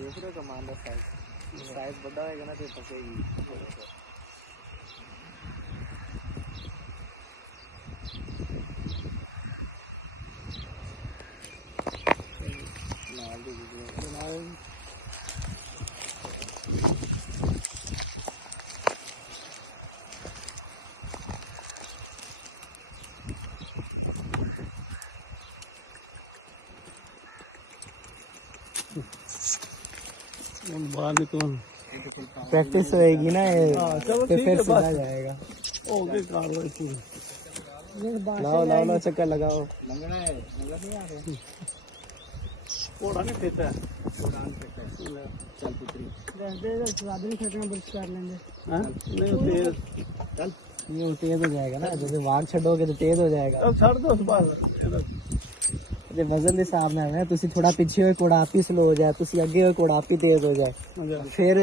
दूसरे commander size बड़ा है ना, तो फंसेगी। बाहर निकलो, प्रैक्टिस होएगी ना ये, चलो तो ठीक फिर है, सीधा बस जाएगा। हो गई कार्रवाई। लाओ लाओ लाओ, चक्कर लगाओ। लगना है, लगा नहीं आ रहा। कोड़ा नहीं देता है, चल पुत्री कर लेंगे। हाँ नहीं तेज, चल ये तेज हो जाएगा ना, जैसे वाग छड़ोगे तो तेज हो जाएगा। अब छड़ दो उस बार। ਜੇ ਵਜ਼ਨ ਦੇ ਹਿਸਾਬ ਨਾਲ ਹੈ, ਤੁਸੀਂ ਥੋੜਾ ਪਿੱਛੇ ਹੋਏ ਕੋੜਾ ਆਪੀ ਸਲੋ ਹੋ ਜਾਏ, ਤੁਸੀਂ ਅੱਗੇ ਹੋਏ ਕੋੜਾ ਆਪੀ ਤੇਜ਼ ਹੋ ਜਾਏ, ਫਿਰ